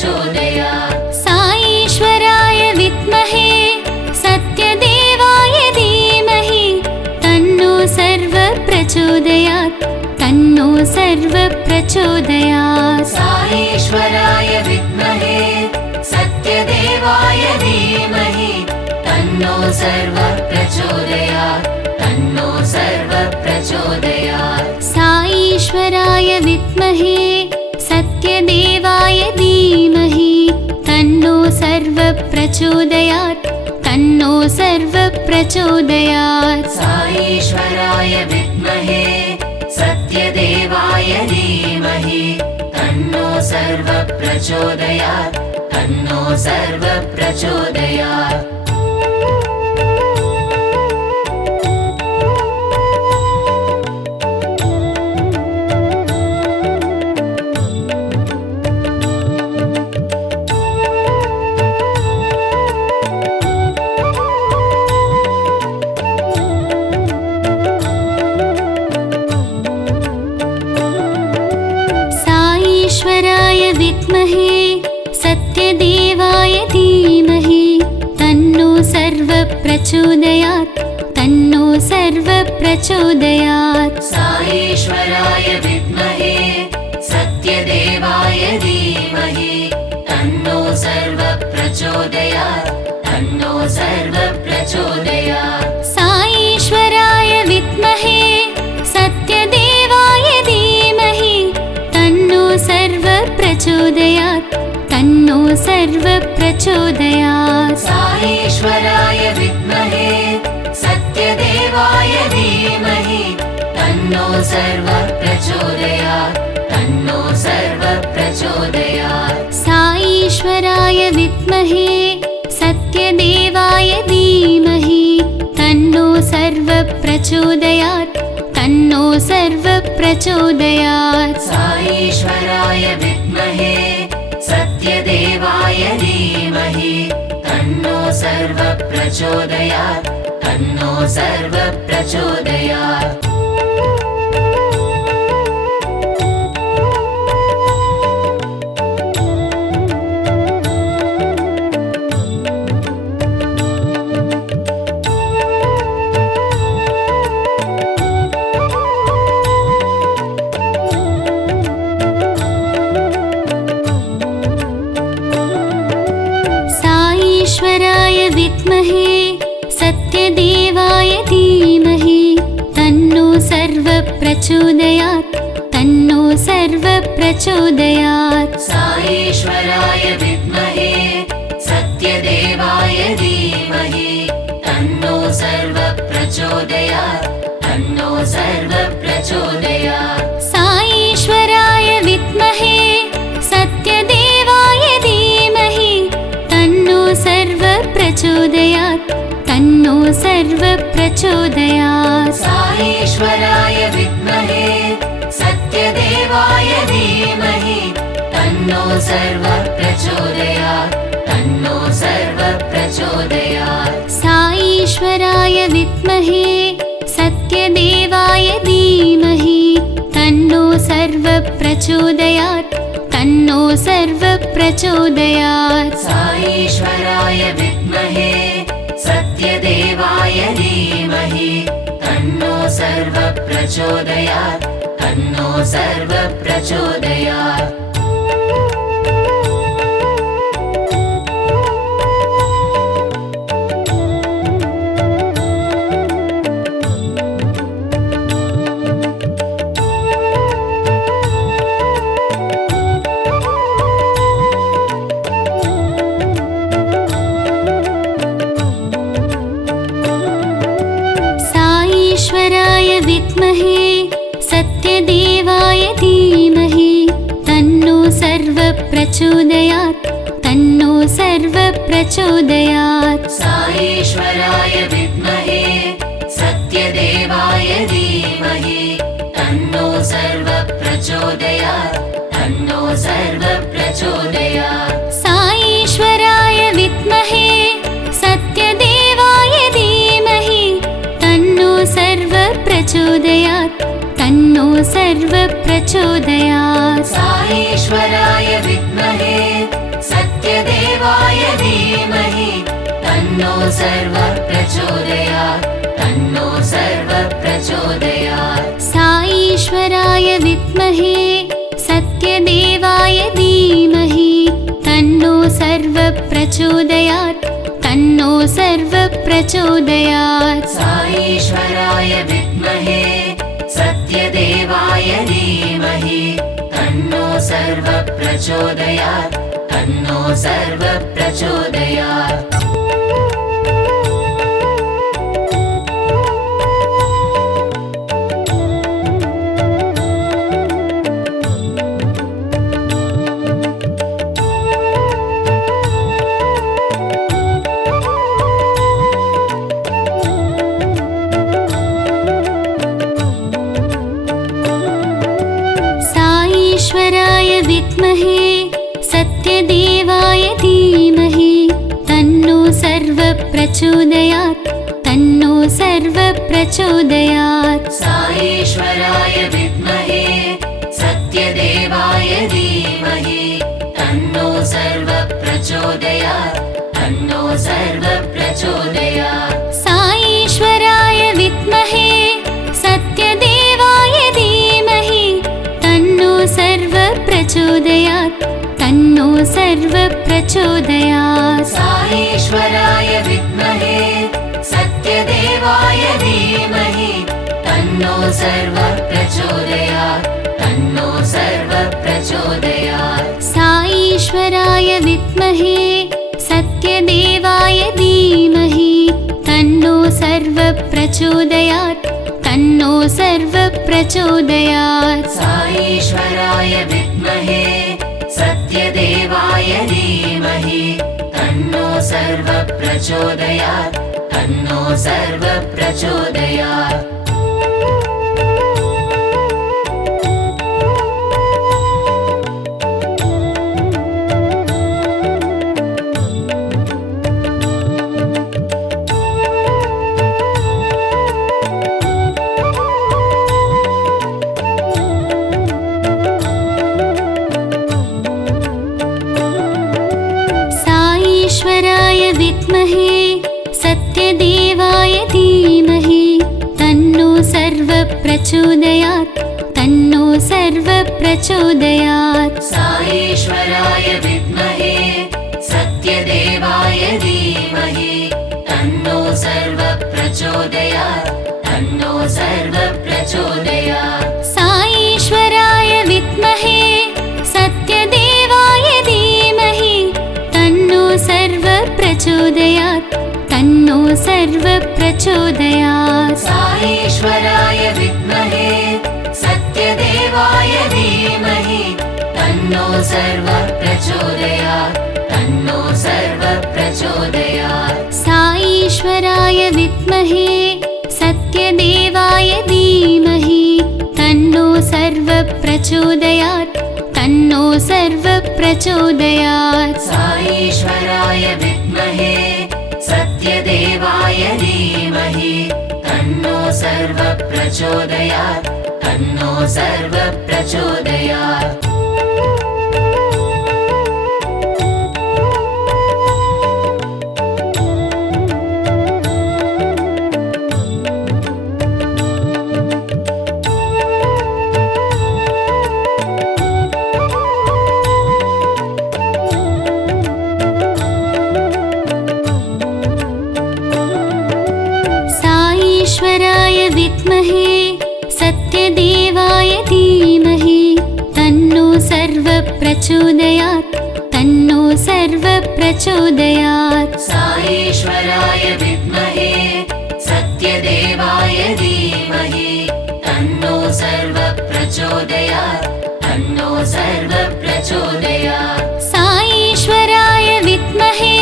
प्रचोदयात् साईश्वराय विद्महे सत्यदेवाय धीमहि तन्नो सर्वः प्रचोदयात् तन्नो सर्वः प्रचोदयात् साईश्वराय विद्महे सत्यदेवाय धीमहि तन्नो सर्वः प्रचोदयात् तन्नो सर्वः प्रचोदयात् साईश्वराय विद्महे सत्यदेवाय धीमहि तन्नो सर्वः प्रचोदयात् तन्नो सर्वः प्रचोदयात् साईश्वराय विद्महे सत्यदेवाय धीमहि तन्नो सर्वः प्रचोदयात् तन्नो सर्वः प्रचोदयात् साईश्वराय विद्महे सत्यदेवाय धीमहि तन्नो सर्वः प्रचोदयात् तन्नो सर्वः प्रचोदयात् साईश्वराय विद्महे सत्यदेवाय धीमहि तन्नो सर्वः प्रचोदयात् तन्नो सर्वः प्रचोदयात् साईश्वराय विद्महे सत्यदेवाय धीमहि तन्नो सर्वः प्रचोदयात् तन्नो सर्वः प्रचोदयात् साईश्वराय विद्महे सत्यदेवाय धीमहि तन्नो सर्वः प्रचोदयात् तन्नो सर्वः प्रचोदयात् साईश्वराय विद्महे सत्यदेवाय धीमहि तन्नो सर्वः प्रचोदयात् तन्नो सर्वः प्रचोदयात् साईश्वराय विद्महे सत्यदेवाय धीमहि तन्नो सर्वः प्रचोदयात् तन्नो सर्वः प्रचोदयात् साईश्वराय विद्महे सत्यदेवाय धीमहि तन्नो सर्वः प्रचोदयात् तन्नो सर्वः प्रचोदयात् साईश्वराय विद्महे सत्यदेवाय धीमहि तन्नो सर्वः प्रचोदयात् तन्नो सर्वः प्रचोदयात् साईश्वराय विद्महे सत्यदेवाय धीमहि तन्नो सर्वः प्रचोदयात् तन्नो सर्वः प्रचोदयात् साईश्वराय विद्महे सत्यदेवाय धीमहि तन्नो सर्वः प्रचोदयात् तन्नो सर्वः प्रचोदयात् साईश्वराय विद्महे सत्यदेवाय धीमहि तन्नो सर्वः प्रचोदयात् तन्नो सर्वः प्रचोदयात् साईश्वराय विद्महे सत्यदेवाय धीमहि तन्नो सर्वः प्रचोदयात् तन्नो सर्वः प्रचोदयात् साईश्वराय विद्महे सत्यदेवाय धीमहि तन्नो सर्वः प्रचोदयात् तन्नो सर्वः प्रचोदयात् साईश्वराय विद्महे सत्यदेवाय धीमहि तन्नो सर्वः प्रचोदयात् तन्नो सर्वः प्रचोदयात् साईश्वराय विद्महे सत्यदेवाय धीमहि तन्नो सर्वः प्रचोदयात् तन्नो सर्वः प्रचोदयात् साईश्वराय विद्महे तन्नो सर्वः प्रचोदयात् तन्नो सर्वः प्रचोदयात् साईश्वराय विद्महे सत्यदेवाय धीमहि तन्नो सर्वः प्रचोदयात् तन्नो सर्वः प्रचोदयात् साईश्वराय विद्महे सत्यदेवाय धीमहि तन्नो सर्वः प्रचोदयात् तन्नो सर्वः प्रचोदयात् साईश्वराय विद्महे सत्यदेवाय धीमहि तन्नो सर्वः प्रचोदयात् तन्नो सर्वः प्रचोदयात् साईश्वराय विद्महे सत्यदेवाय धीमहि तन्नो सर्वः प्रचोदयात् तन्नो सर्वः प्रचोदयात् साईश्वराय विद्महे सत्यदेवाय धीमहि तन्नो सर्वः प्रचोदयात् तन्नो सर्वः प्रचोदयात् साईश्वराय विद्महे सत्यदेवाय धीमहि तन्नो सर्वः प्रचोदयात् तन्नो सर्वः प्रचोदयात् साईश्वराय विद्महे सत्यदेवाय धीमहि तन्नो सर्वः प्रचोदयात् तन्नो सर्वः प्रचोदयात् साईश्वराय विद्महे सत्यदेवाय धीमहि तन्नो सर्वः प्रचोदयात् तन्नो सर्वः प्रचोदयात् साईश्वराय विद्महे सत्यदेवाय धीमहि तन्नो सर्वः प्रचोदयात् तन्नो सर्वः प्रचोदयात् साईश्वराय विद्महे सत्यदेवाय धीमहि तन्नो सर्वः प्रचोदयात् तन्नो सर्वः प्रचोदयात् साईश्वराय विद्महे सत्यदेवाय धीमहि तन्नो सर्वः प्रचोदयात् तन्नो सर्वः प्रचोदयात् साईश्वराय विद्महे सत्यदेवाय धीमहि तन्नो सर्वः प्रचोदयात् तन्नो सर्वः प्रचोदयात् साईश्वराय विद्महे सत्यदेवाय धीमहि तन्नो सर्वः प्रचोदयात् तन्नो सर्वः प्रचोदयात् साईश्वराय विद्महे सत्यदेवाय धीमहि तन्नो सर्वः प्रचोदयात् तन्नो सर्वः प्रचोदयात् साईश्वराय विद्महे सत्यदेवाय धीमहि तन्नो सर्वः प्रचोदयात् तन्नो सर्वः प्रचोदयात् साईश्वराय विद्महे सत्यदेवाय धीमहि तन्नो सर्वः प्रचोदयात् तन्नो सर्वः प्रचोदयात् साईश्वराय विद्महे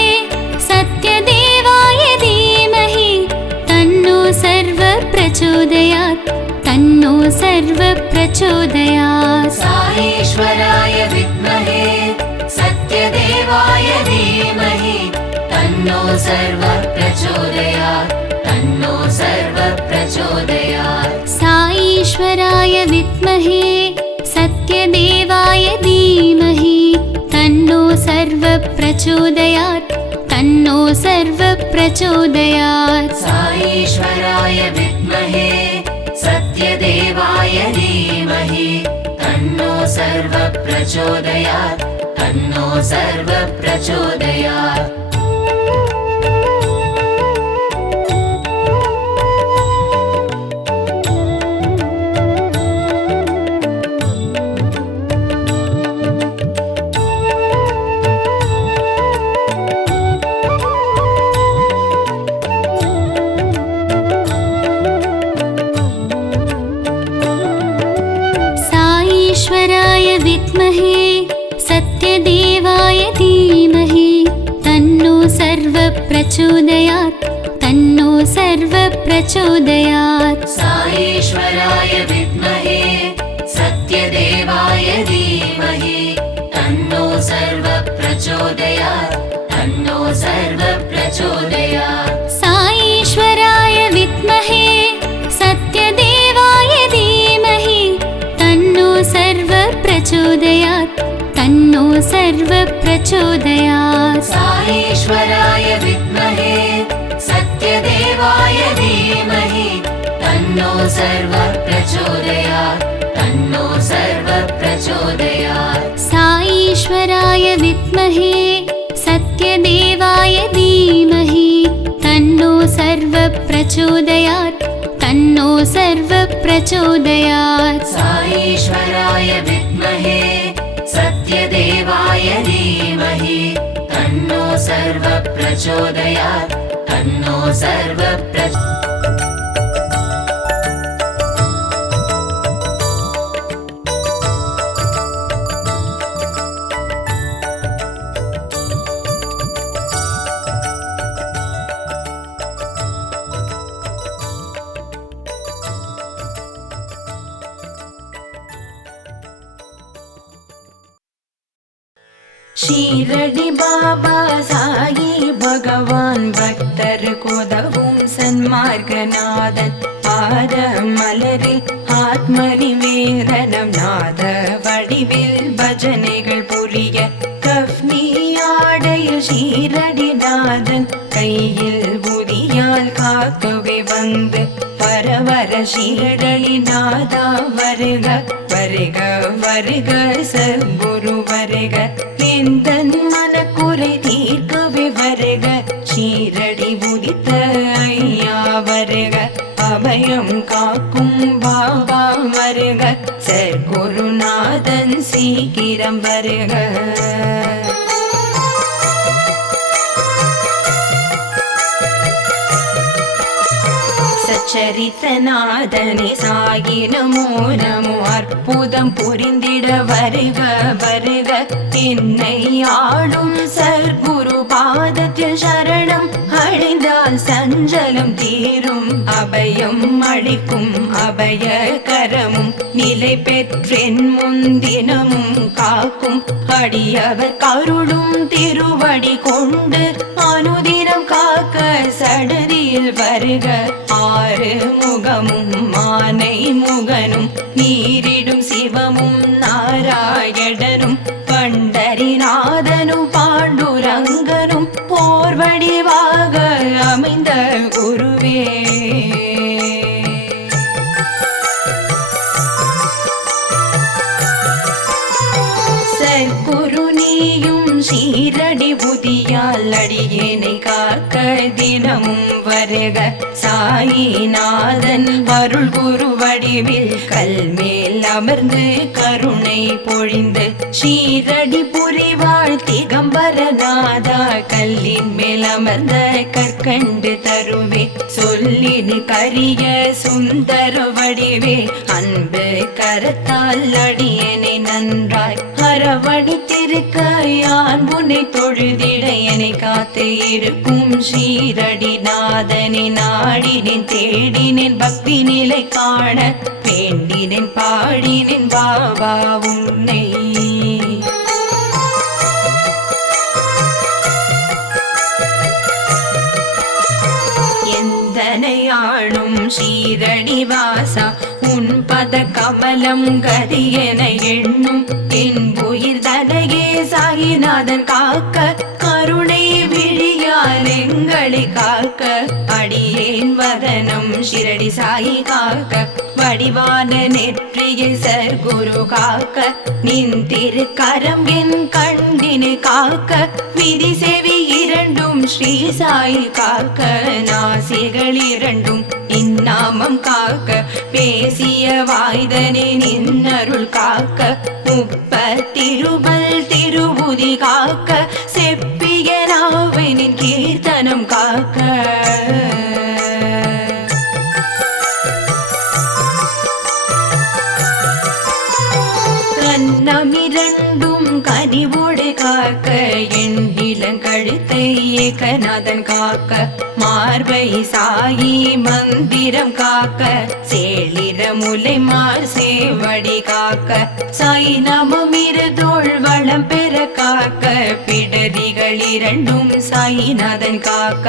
सत्यदेवाय धीमहि तन्नो सर्वः प्रचोदयात् तन्नो सर्वः प्रचोदयात् साईश्वराय विद्महे सत्यदेवाय धीमहि तन्नो सर्वः प्रचोदयात् तन्नो सर्वः प्रचोदयात् साईश्वराय विद्महे सत्यदेवाय धीमहि तन्नो सर्वः प्रचोदयात् तन्नो सर्व प्रचोदयात्। साईश्वराय विद्महे सत्यदेवाय धीमहि तन्नो सर्व प्रचोदयात् तन्नो सर्व प्रचोदयात्। साईश्वराय विद्महे सत्यदेवाय धीमहि तन्नो सर्व प्रचोदयात् तन्नो सर्व प्रचोदयात्। साईश्वराय विद्महे सत्यदेवाय धीमहि तन्नो सर्व प्रचोदयात् तन्नो सर्व प्रचोदयात्। साईश्वराय विद्महे सत्यदेवाय धीमहि तन्नो सर्व प्रचोदयात् तन्नो सर्व प्रचोदयात्। साईश्वराय विद्महे सत्यदेवाय धीमहि तन्नो सर्व प्रचोदयात् तन्नो सर्व प्रचोदयात्। साईश्वराय विद्महे सत्यदेवाय धीमहि तन्नो सर्व प्रचोदयात् तन्नो सर्व प्रचोदयात्। साईश्वराय विद्महे सत्यदेवाय धीमहि तन्नो सर्व प्रचोदयात् तन्नो सर्व ஷீரடி பாபா சாயி பகவான் பக்தர் கோதவும் சன்மார்கநாதன் பாத மலரில் ஆத்மனி வேதனம் நாத வடிவில் பஜனைகள் புரிய கஃப்னி ஆடையில் ஷீரடி நாதன் கையில் புதியால் காக்கவே வந்து பரவர ஷீரடி நாதா வருக வருக வருக சத்குரு வருக எந்தன் மனக்குறை தீர்க்கவே வருக ஷீரடி உதித்த ஐயா வருக அபயம் காக்கும் பாபா வருக சத்குருநாதன் சீக்கிரம் வருக சச்சரித்தநாதனே சாயி நமோ நமோ அற்புதம் புரிந்திட வருக வருக என்னை ஆளும் சர்க்குரு பாதத்தில் சரணம் அடைந்தால் சஞ்சலம் தீரும் அபயம் அளிக்கும் அபய கரமும் நிலை பெற்றென் முன்தினமும் காக்கும் அடியவர் கருளும் திருவடி கொண்டு அனுதினம் காக்க சடதியில் வருக ஆறு முகமும் மானை முகனும் நீரிடும் சிவமும் நாராயணனும் பண்டரிநாதனும் பாண்டுரங்கனும் போர் வடிவாக அமைந்த குருவே சற்குரு நீயும் ஷீரடி புதியால் அடியேனை காக்க தினமும் வருக சாயிநாதன் அருள் குரு வடிவில் கல்மேல் அமர்ந்து கருணை பொழிந்து ஷீரடி புரிவாழ் திகம்பரநாதா கல்லின் மேல் அமர்ந்த கற்கண்டு தருவே சொல்லினி கரிய சுந்தர வடிவே அன்பு கரத்தால் அடியனை நன்றாய் அரவணைத்திருக்க யான் உன்னை தொழுதிட என்னை காத்து இருக்கும் ஷீரடி நாதனை நாடினேன் தேடினேன் பக்தி நிலை காண வேண்டினேன் பாடினேன் பாபா உன்னை எந்தனையாளும் ஷீரடி வாசா உன் பத கமலம் கதியென எண்ணும் என் உயிர் தனையே சாயிநாதன் காக்க கருணை விழியா அருளால் எங்களை காக்க அடியேன் வதனம் ஷிரடி சாயி காக்க வடிவான நெற்றியை சர்க்குரு காக்க நின் திருக்கரம் என் கண்டினை காக்க விதி செவி இரண்டும் ஸ்ரீ சாயி காக்க நாசிகள் இரண்டும் இந்நாமம் காக்க பேசிய வாய்தனே நின்னருள் காக்க முப்பத்திருபல் திருபுதி காக்க செப்பிய நாவினின் கீர்த்தனம் காக்க கண்ணமிரண்டும் கனிவோடு காக்க என் இளங்கழுத்தை ஏகநாதன் காக்க மார்பை சாயி மந்திரம் காக்க சேளிர முலை மார் சேவடி காக்க சாய் நமம் இருதோள் வளம் பெற காக்க பிடரிகள் இரண்டும் சாயிநாதன் காக்க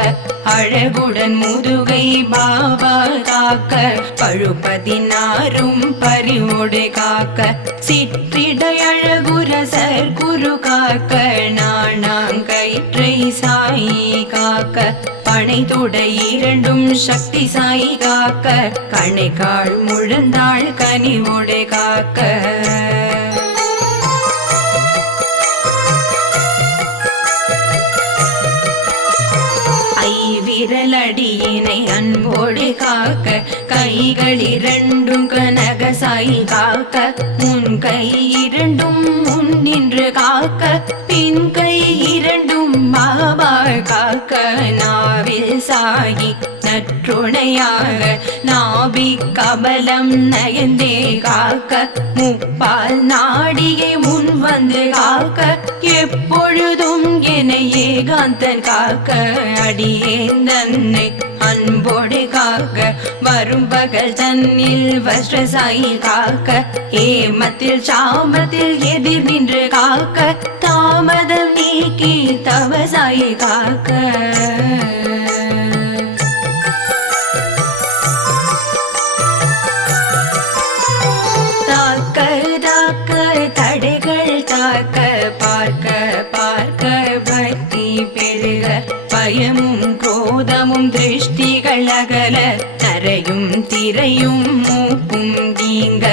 அழகுடன் முதுகை பாபா காக்க பழுப்பதினாரும் பறிவோடு காக்க சிற்றிடை அழகுர சர்க்குரு காக்க நாணாங்கயிற்றை சாயி காக்க பனை தொடை இரண்டும் சக்தி சாயி காக்க கணைக்கால் முழந்தாள் கனிவோடு காக்க விரலடியினை அன்போடு காக்க கைகள் இரண்டும் கனக சாயி காக்க முன் கை இரண்டும் முன் நின்று காக்க பின் கை இரண்டும் பாபா காக்க நாவில் சாயி நற்றுணையாக நாபி கபலம் நயந்தே காக்க முப்பால் நாடியை முன் வந்து காக்க எப்பொழுதும் என ஏகாந்தன் காக்க அடியேன் தன்னை அன்போடு காக்க வரும் பகல் தன்னில் வஸ்ரசாயி காக்க ஏமத்தில் சாமத்தில் எதிர் நின்று காக்க தாமதம் நீக்கி தவசாயி காக்க தடைகள் தாக்க பார்க்க பார்க்க பக்தி பெருக பயமும் குரோதமும் திருஷ்டிகள் அகல தரையும் திரையும் மூக்கும் நீங்க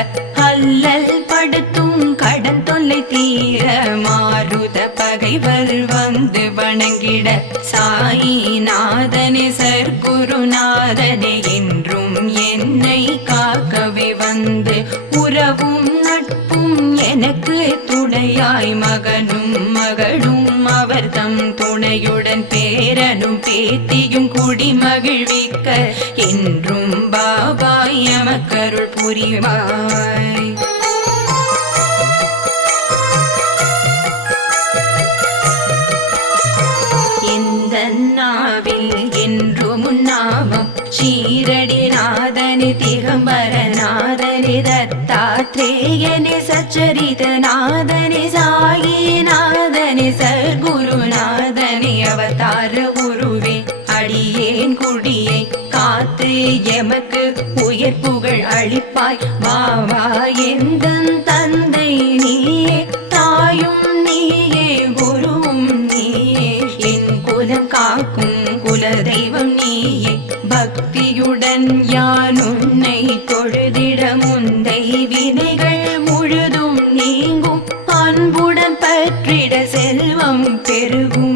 அல்லல் படுத்தும் கடன் தொல்லை தீர மாருத பகைவர் வந்து வணங்கிட சாயிநாதனே சர்க்குருநாதனே என்றும் என்னை காக்கவே வந்து உறவும் நட்பும் எனக்கு துணையாய் மகனும் மகளும் அவர் தம் துணையுடன் பேரனும் பேத்தியும் குடி மகிழ்விக்க என்றும் பாபா எமக்கருள் புரிவாய் இந்த நாவில் என்றும் நாமம் ஷீரடி நாதனி திகம்பர நாதனி தத்தாத்ரேயனி சச்சரித நாதனி சாயி நாதனி சர்க்குருநாதனி அவதார குருவே அடியேன் குடியை காத்து எமக்கு உயர் புகழ் அளிப்பாய் வாவா எந்தன் தந்தை நீயே தாயும் நீயே குருவும் நீயே என் குலம் காக்கும் குலதெய்வம் நீயே பக்தியுடன் யான் உன்னை தொழுதிட முந்தை வினைகள் முழுதும் நீங்கும் அன்புடன் பற்றிட செல்வம் பெருகும்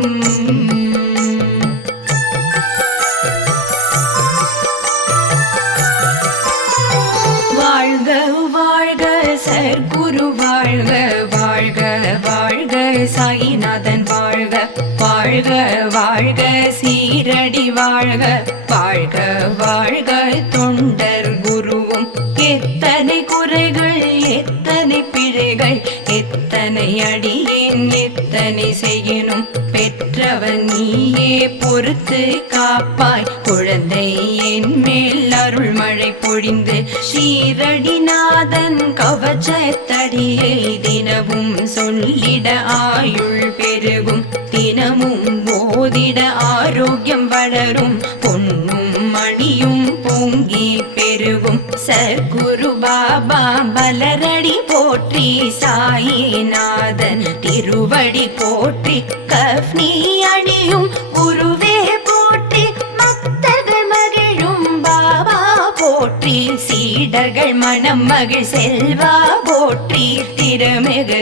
வாழ்க வாழ்க சர்க்குரு வாழ்க வாழ்க வாழ்க சாயிநாதன் வாழ்க வாழ்க வாழ்க சீரடி வாழ்க வாழ்க வாழ்க தொண்டர் குருவும் எத்தனை குறைகள் எத்தனை பிழைகள் எத்தனை அடியேன் எத்தனை செய்யணும் பெற்றவன் நீயே பொறுத்து காப்பாய் குழந்தை என் மேல் அருள் மழை பொழிந்து ஸ்ரீரடிநாதன் கவச்சத்தடியை தினமும் சொல்லிட ஆயுள் பெருகும் தினமும் போதிட ஆரோக்கியம் வளரும் பொன்னும் மணியும் பொங்கி பெருகும் சர்க்குரு பாபா பலரடி போற்றி சாயிநாதன் திருவடி போற்றி கஃப்னி அணியும் குருவே போற்றி சீடர்கள் மனம் மகிழ் செல்வா போற்றி திருமிகு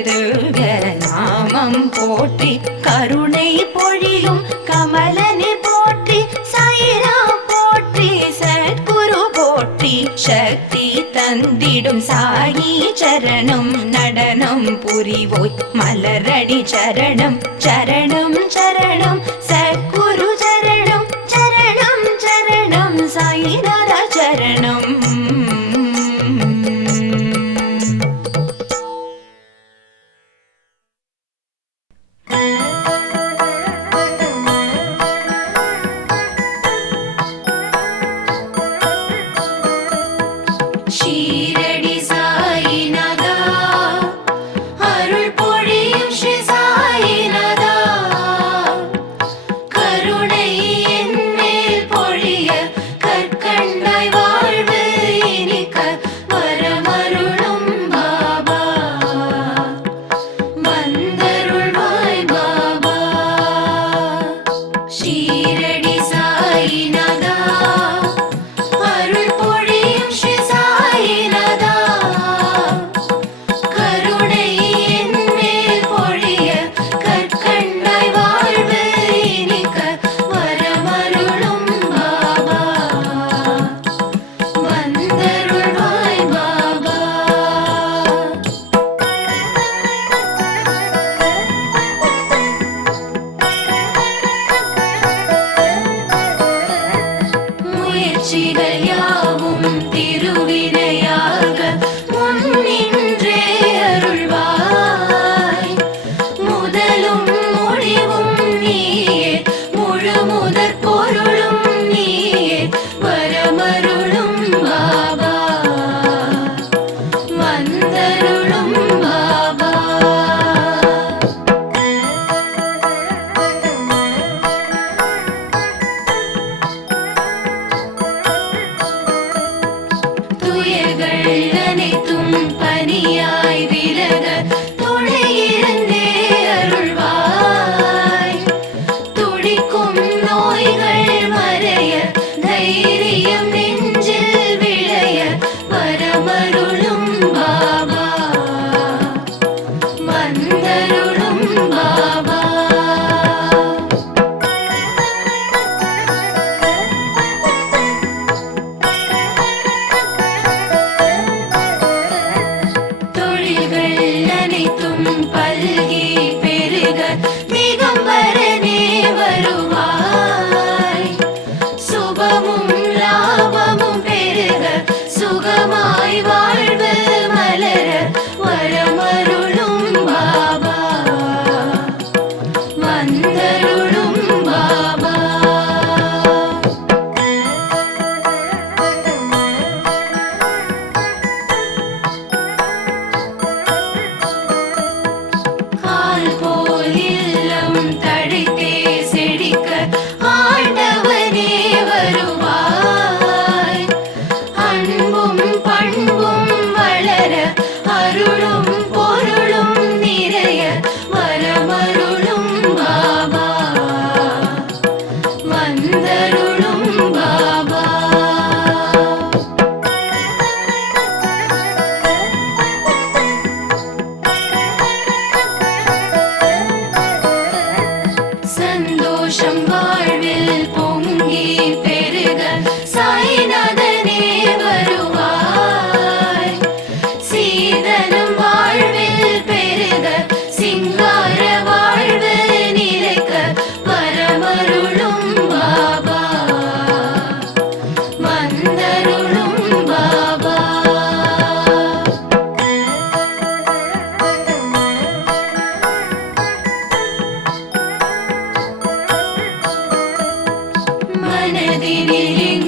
நாமம் போற்றி கருணை பொழியும் கமலனை போற்றி சாயிராம் போற்றி சத்குரு போற்றி சக்தி தந்திடும் சாயி சரணம் நடனம் புரிவோய் மலரடி சரணம் சரணம் சரணம் சத்குரு சரணம் சரணம் சரணம் சாயிநாதா சரணம். ஷீரடி சாயிநாதா அருள் பொழியும் ஸ்ரீ சாயிநாதா கருணை என் மேல் பொழிய கற்கண்டாய் வாழ்வு இனிக்க வரமருளும் பாபா வந்தருள்வாய் பாபா. ஷீரடி சாயிநாதா அருள் பொழியும் ஸ்ரீ சாயிநாதா கருணை என் மேல் பொழிய கற்கண்டாய் வாழ்வு இனிக்க வரமருளும் பாபா வந்தருள்வாய் பாபா. முயற்சிகள் யாவும் திருவினையாக முன்னின்றே அருள்வாய் முதலும் முடிவும் நீயே முழு முதற் பொருளும் நீயே வரமருளும் பாபா வந்தருளும் பாபா. துயர்கள் அனைத்தும் பனியாய் விலக துணையிருந்தே அருள்வாய் துடிக்கும் நோய்கள் மறைய தைரியம் நெஞ்சில் விளைய வரமருளும் பாபா வந்தருளும் பாபா. தொழில்கள் அனைத்தும் பல்கி பெருக திகம்பரனே வருவாய் சுபமும் லாபமும் பெருக சுகமாய் வாழ்வு மலர வரமருளும் பாபா வந்தருளும் பாபா. கால் போல் இல்லம் தழைத்தே செழிக்க ஆண்டவனே வருவாய் அன்பும் பண்பும் வளர அருளும் பொருளும் நிறைய வரமருளும் பாபா வந்தருளும் பாபா. சந்தோஷம் வாழ்வில் பொங்கி பெருக சாய்நாதனே வருவாய் சீதனம் வாழ்வில் பெருக சிங்கார வாழ்வு நிலைக்க வரமருளும் பாபா வந்தருளும் பாபா. மனதினில்